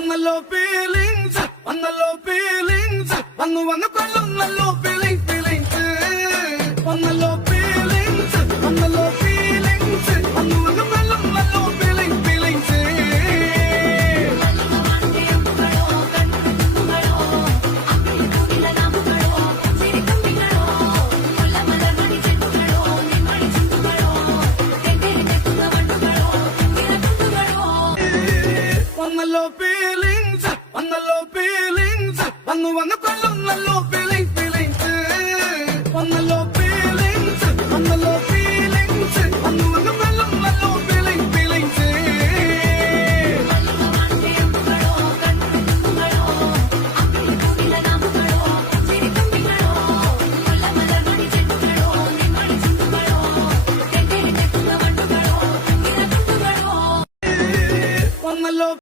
വന്നല്ലോ ഫീലിങ്സ് വന്നു കൊള്ളുന്നല്ലോ ഫീലിങ്സ് വന്നല്ലോ ഫീലിങ്സ് വന്നു കൊള്ളുന്നല്ലോ ഫീലിങ്സ് വന്നല്ലോ ഫീലിങ്സ് വന്നു കൊള്ളുന്നല്ലോ ഫീലിങ്സ് വന്നല്ലോ